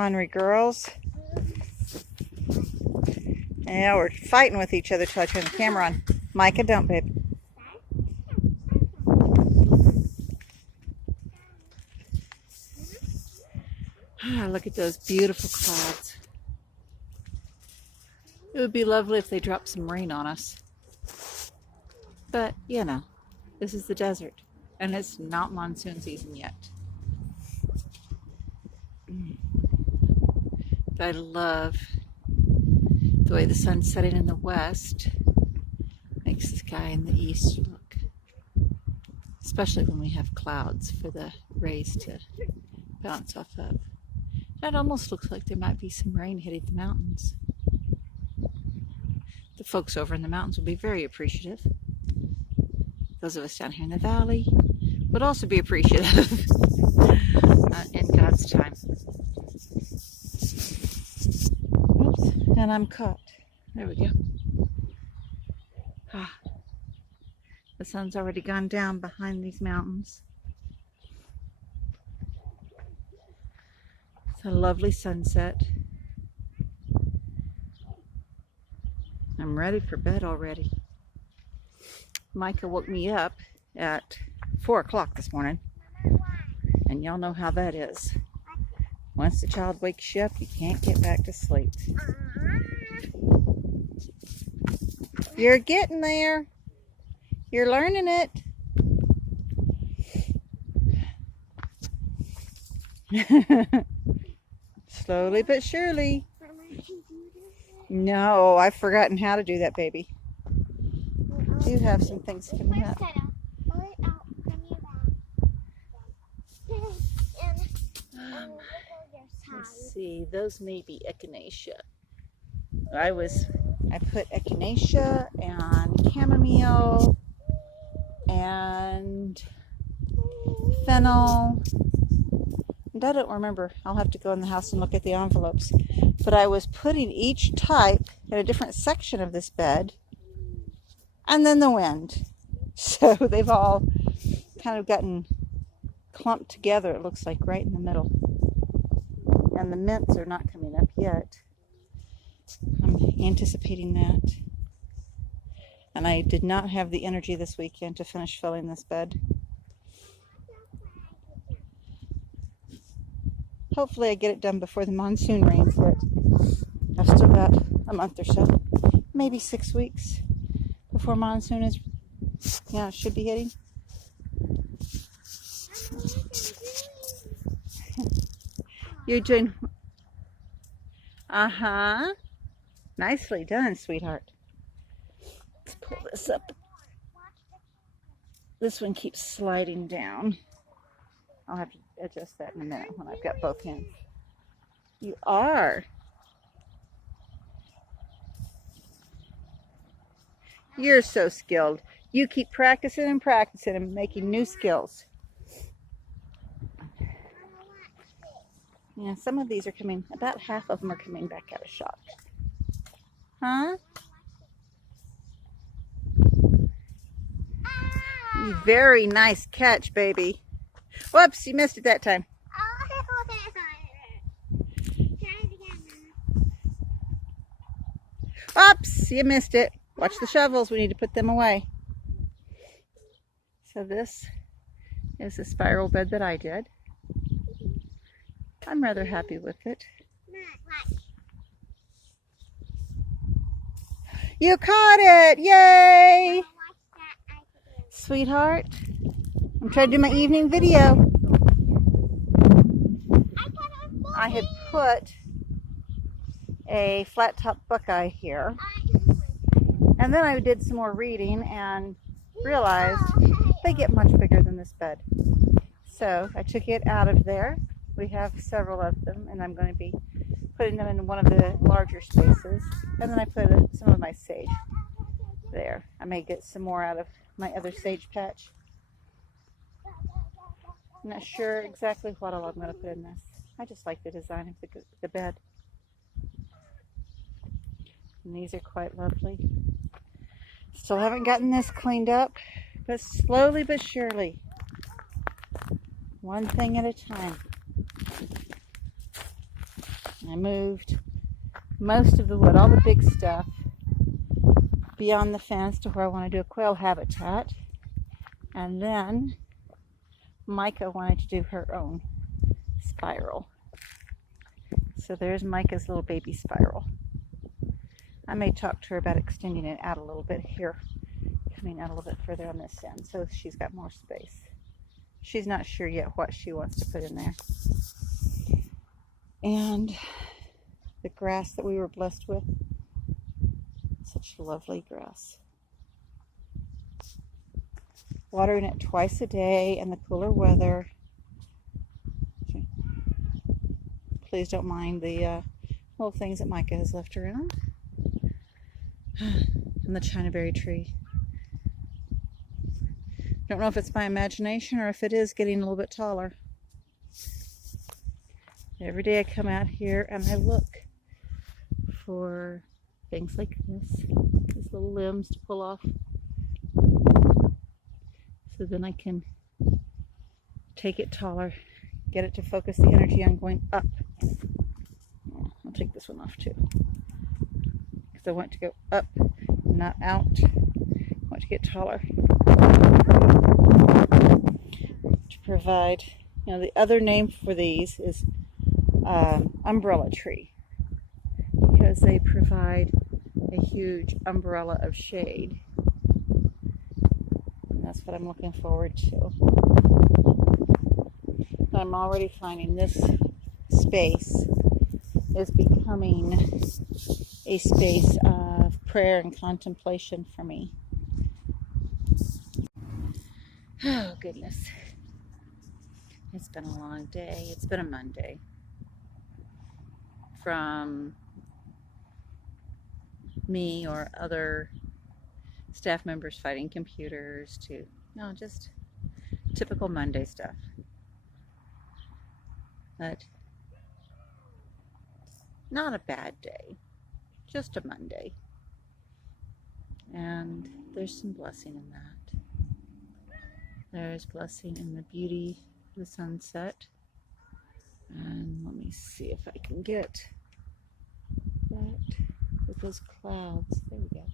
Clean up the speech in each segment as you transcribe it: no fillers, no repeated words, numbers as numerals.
Ornery girls. Yeah, we're fighting with each other till I turn the camera on. Micah, don't, babe. Look at those beautiful clouds. It would be lovely if they dropped some rain on us. But, you know, this is the desert, and it's not monsoon season yet. But I love the way the sun's setting in the west. Makes the sky in the east look, especially when we have clouds for the rays to bounce off of. It almost looks like there might be some rain hitting the mountains. The folks over in the mountains will be very appreciative. Those of us down here in the valley would also be appreciative in God's time. Oops, and I'm caught. There we go. The sun's already gone down behind these mountains. It's a lovely sunset. I'm ready for bed already. Micah woke me up at 4 o'clock this morning. And y'all know how that is. Once the child wakes you up, you can't get back to sleep. You're getting there. You're learning it. Slowly but surely. No, I've forgotten how to do that, baby. I do have some things coming up. Let's see, those may be echinacea. I put echinacea and chamomile and fennel. And I don't remember. I'll have to go in the house and look at the envelopes. But I was putting each type in a different section of this bed. And then the wind. So they've all kind of gotten clumped together, it looks like, right in the middle. And the mints are not coming up yet. I'm anticipating that. And I did not have the energy this weekend to finish filling this bed. Hopefully I get it done before the monsoon rains hit. I've still got a month or so, maybe 6 weeks before monsoon is, should be hitting. You're doing, nicely done, sweetheart. Let's pull this up. This one keeps sliding down. I'll have to adjust that in a minute when I've got both hands. You are. You're so skilled. You keep practicing and practicing and making new skills. Yeah, some of these are coming, about half of them are coming back out of shot. Huh? Very nice catch, baby. Whoops, you missed it that time. Whoops, you missed it. Watch the shovels, we need to put them away. So this is the spiral bed that I did. I'm rather happy with it. You caught it! Yay! Sweetheart, I'm trying to do my evening video. I had put a flat top buckeye here. And then I did some more reading and realized they get much bigger than this bed. So I took it out of there. We have several of them, and I'm going to be putting them in one of the larger spaces. And then I put some of my sage there. I may get some more out of my other sage patch. I'm not sure exactly what all I'm going to put in this. I just like the design of the bed. And these are quite lovely. Still haven't gotten this cleaned up, but slowly but surely. One thing at a time. I moved most of the wood, all the big stuff, beyond the fence to where I want to do a quail habitat. And then Micah wanted to do her own spiral. So there's Micah's little baby spiral. I may talk to her about extending it out a little bit here, coming out a little bit further on this end so she's got more space. She's not sure yet what she wants to put in there. And the grass that we were blessed with, such lovely grass. Watering it twice a day in the cooler weather. Please don't mind the little things that Micah has left around. And the Chinaberry tree. Don't know if it's my imagination or if it is getting a little bit taller. Every day I come out here and I look for things like this, these little limbs to pull off. So then I can take it taller, get it to focus the energy on going up. I'll take this one off too, because I want to go up, not out. I want to get taller. To provide, the other name for these is umbrella tree, because they provide a huge umbrella of shade. And that's what I'm looking forward to. I'm already finding this space is becoming a space of prayer and contemplation for me. Oh, goodness. It's been a long day. It's been a Monday. From me or other staff members fighting computers to, just typical Monday stuff. But not a bad day. Just a Monday. And there's some blessing in that. There's blessing in the beauty of the sunset. And let me see if I can get that with those clouds. There we go.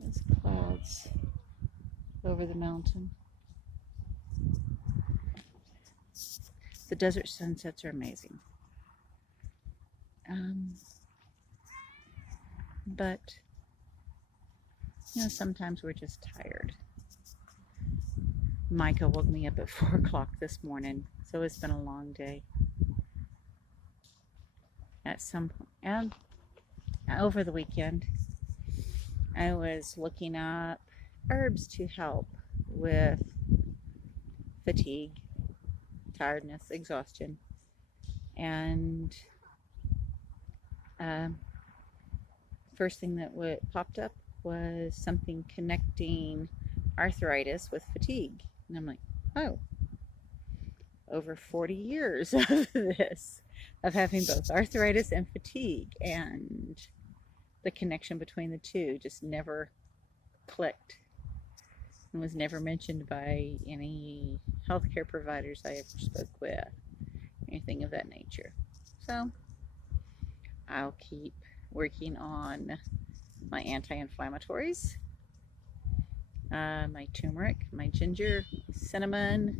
Those clouds over the mountain. The desert sunsets are amazing. But, sometimes we're just tired. Micah woke me up at 4 o'clock this morning, so it's been a long day. At some point, and over the weekend, I was looking up herbs to help with fatigue, tiredness, exhaustion, and first thing that popped up was something connecting arthritis with fatigue. And I'm like, oh, over 40 years of this, of having both arthritis and fatigue, and the connection between the two just never clicked and was never mentioned by any healthcare providers I ever spoke with, anything of that nature. So I'll keep working on my anti-inflammatories, my turmeric, my ginger, cinnamon,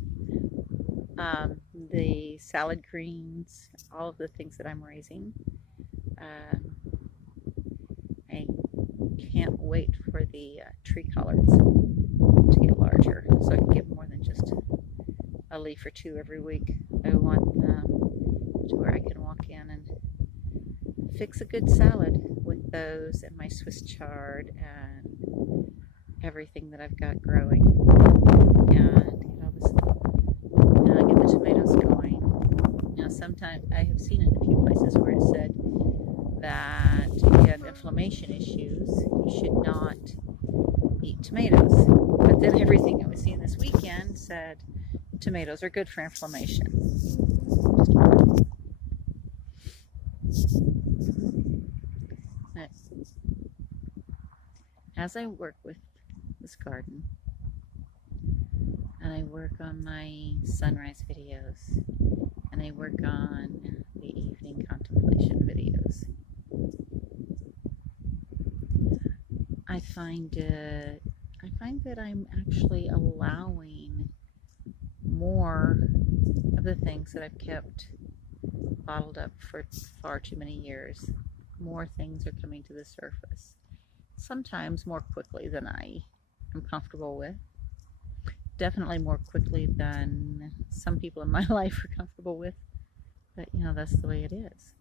the salad greens, all of the things that I'm raising. I can't wait for the tree collards to get larger so I can get more than just a leaf or two every week. I want them to where I can walk in and fix a good salad with those and my Swiss chard and everything that I've got growing. And get the tomatoes going. Sometimes I have seen in a few places where it said that if you have inflammation issues, you should not eat tomatoes. But then everything I was seeing this weekend said tomatoes are good for inflammation. But as I work with this garden and I work on my sunrise videos and I work on the evening contemplation videos. I find that I'm actually allowing more of the things that I've kept bottled up for far too many years. More things are coming to the surface, sometimes more quickly than I am comfortable with. Definitely more quickly than some people in my life are comfortable with, but that's the way it is.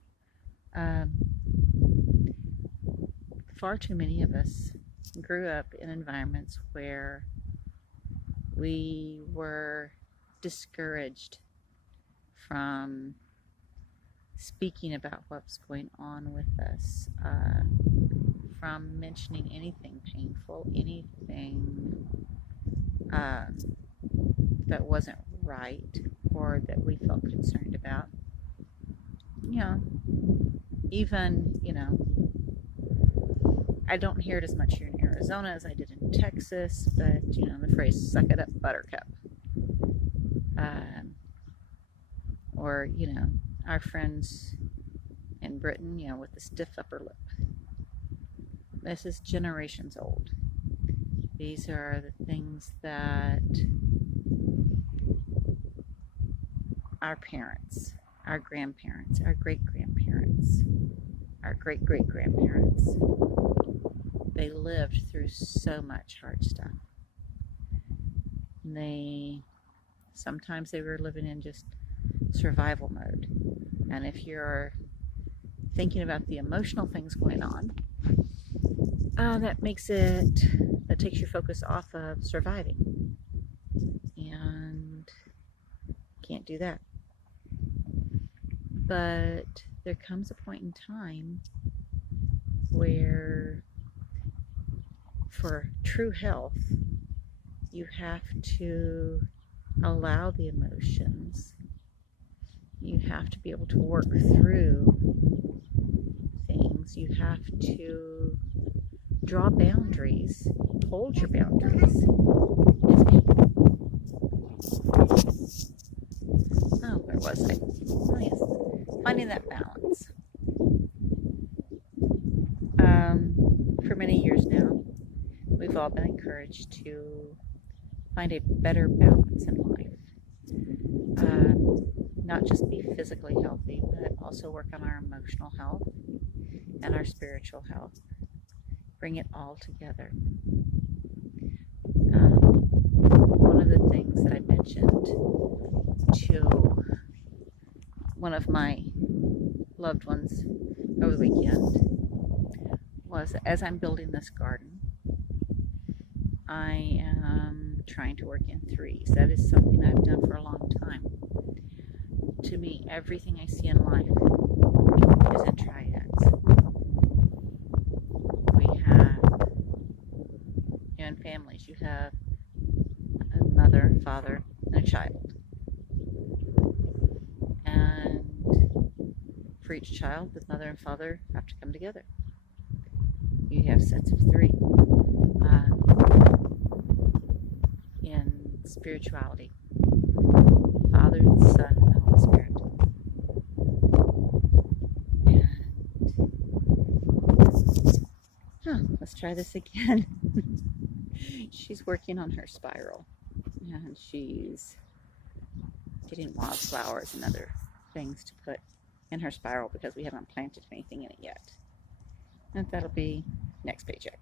Far too many of us grew up in environments where we were discouraged from speaking about what's going on with us, from mentioning anything painful, anything that wasn't right or that we felt concerned about. Even, I don't hear it as much here in Arizona as I did in Texas, but, the phrase, suck it up, buttercup. Or, our friends in Britain, with the stiff upper lip. This is generations old. These are the things that our parents, our grandparents, our great-grandparents, our great-great-grandparents, they lived through so much hard stuff. Sometimes they were living in just survival mode. And if you're thinking about the emotional things going on, that takes your focus off of surviving. And can't do that. But there comes a point in time where, for true health, you have to allow the emotions. You have to be able to work through things. You have to draw boundaries, hold your boundaries. Oh, where was I? Oh, yes. Finding that balance. For many years now, we've all been encouraged to find a better balance in life. Not just be physically healthy, but also work on our emotional health and our spiritual health. Bring it all together. One of the things that I mentioned to one of my loved ones over the weekend was, as I'm building this garden, I am trying to work in threes. That is something I've done for a long time. To me, everything I see in life is in triads. We have, in families, you have a mother, father, and a child. And for each child, the mother and father have to come together. You have sets of three. In spirituality, Father, the Son, and the Holy Spirit. Let's try this again. She's working on her spiral, and she's getting wildflowers and other things to put in her spiral because we haven't planted anything in it yet. And that'll be next paycheck.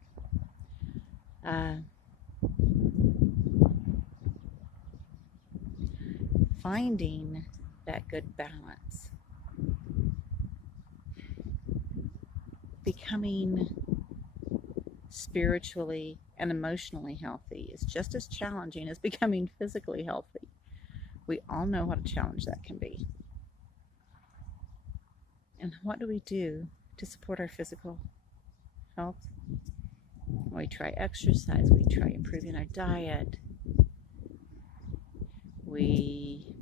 Finding that good balance, becoming spiritually and emotionally healthy is just as challenging as becoming physically healthy. We all know what a challenge that can be. And what do we do to support our physical health? We try exercise, we try improving our diet, we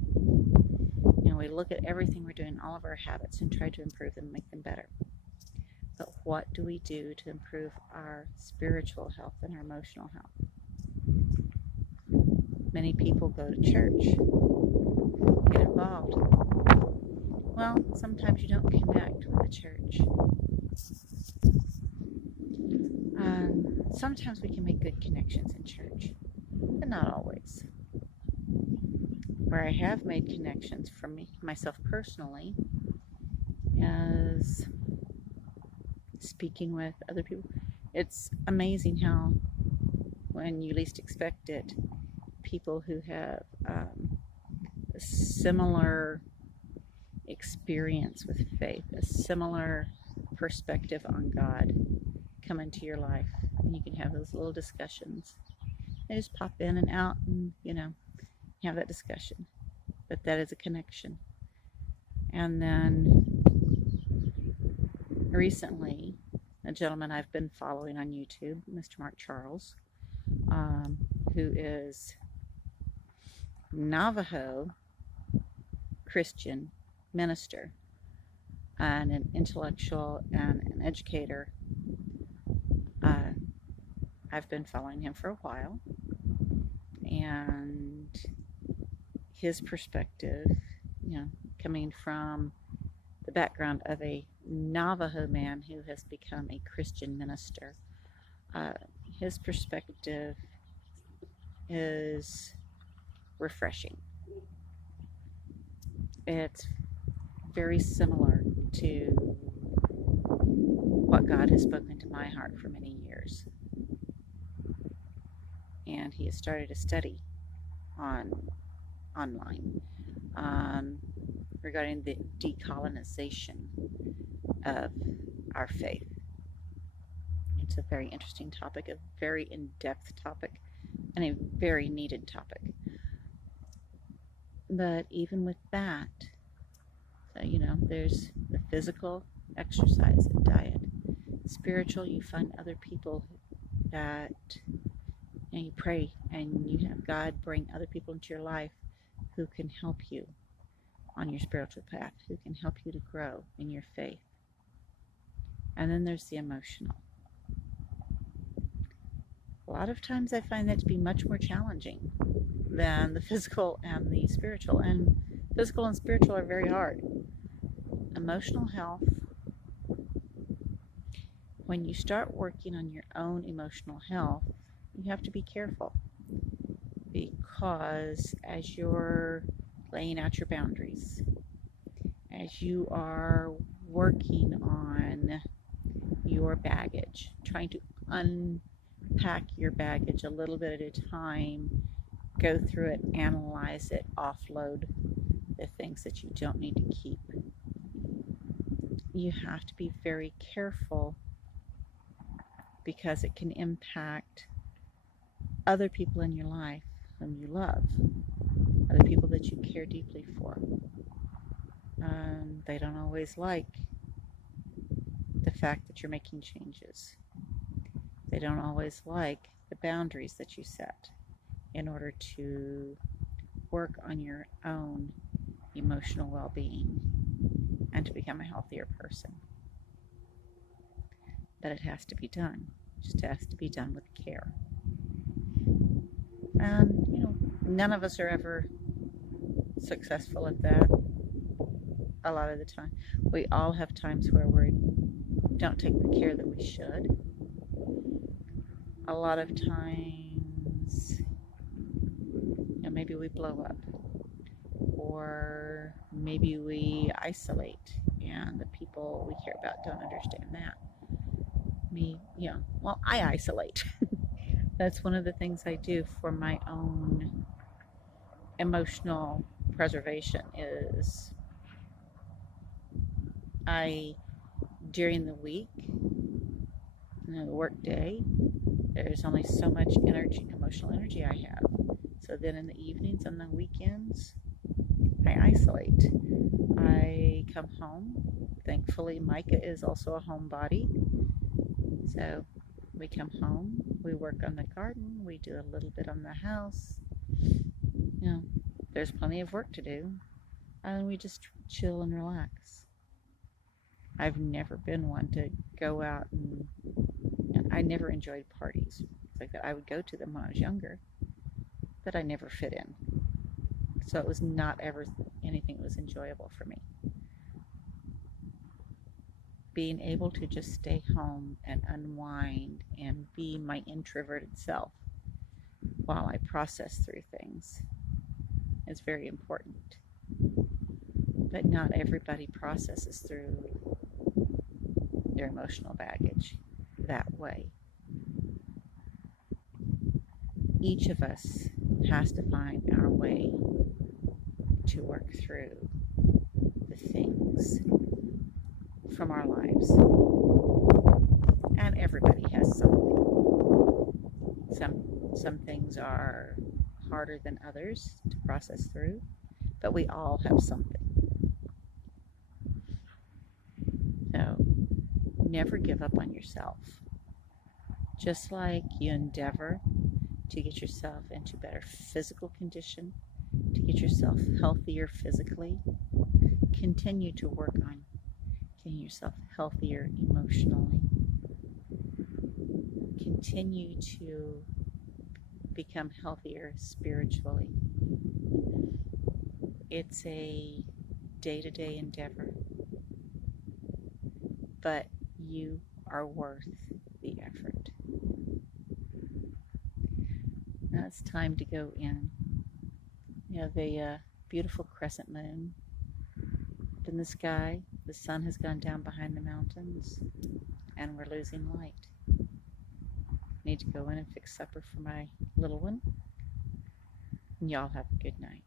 look at everything we're doing, all of our habits, and try to improve them, make them better. But what do we do to improve our spiritual health and our emotional health? Many people go to church, get involved, Well, sometimes you don't connect with the church. Sometimes we can make good connections in church, but not always. Where I have made connections for myself personally is speaking with other people. It's amazing how, when you least expect it, people who have a similar experience with faith, a similar perspective on God, come into your life, and you can have those little discussions. They just pop in and out, and have that discussion. But that is a connection. And then recently, a gentleman I've been following on YouTube, Mr. Mark Charles, who is Navajo Christian minister and an intellectual and an educator. I've been following him for a while, and his perspective, coming from the background of a Navajo man who has become a Christian minister, his perspective is refreshing. It's very similar to what God has spoken to my heart for many years. And he has started a study online regarding the decolonization of our faith. It's a very interesting topic, a very in-depth topic, and a very needed topic. But even with that, there's the physical, exercise and diet. Spiritual, you find other people that you pray, and you have God bring other people into your life who can help you on your spiritual path, who can help you to grow in your faith. And then there's the emotional. A lot of times I find that to be much more challenging than the physical and the spiritual. And physical and spiritual are very hard. Emotional health, when you start working on your own emotional health, you have to be careful, because as you're laying out your boundaries, as you are working on your baggage, trying to unpack your baggage a little bit at a time, go through it, analyze it, offload the things that you don't need to keep, you have to be very careful, because it can impact other people in your life whom you love, other people that you care deeply for. They don't always like the fact that you're making changes. They don't always like the boundaries that you set in order to work on your own emotional well-being and to become a healthier person. But it has to be done. It just has to be done with care. And, none of us are ever successful at that a lot of the time. We all have times where we don't take the care that we should. A lot of times, maybe we blow up, or maybe we isolate, and the people we care about don't understand that. I isolate. That's one of the things I do for my own emotional preservation is during the week, the work day, there's only so much emotional energy I have. So then in the evenings and the weekends, I isolate. I come home. Thankfully, Micah is also a homebody. So we come home, we work on the garden, we do a little bit on the house. There's plenty of work to do, and we just chill and relax. I've never been one to go out and I never enjoyed parties like that. I would go to them when I was younger, but I never fit in. So it was not ever anything that was enjoyable for me. being able to just stay home and unwind and be my introverted self while I process through things is very important. But not everybody processes through their emotional baggage that way. Each of us has to find our way to work through the things from our lives. And everybody has something. Some things are harder than others to process through, but we all have something. So never give up on yourself. Just like you endeavor to get yourself into better physical condition, to get yourself healthier physically, continue to work on getting yourself healthier emotionally. Continue to become healthier spiritually. It's a day-to-day endeavor, but you are worth the effort. Now it's time to go in. You have a beautiful crescent moon up in the sky. The sun has gone down behind the mountains, and we're losing light. Need to go in and fix supper for my little one. And y'all have a good night.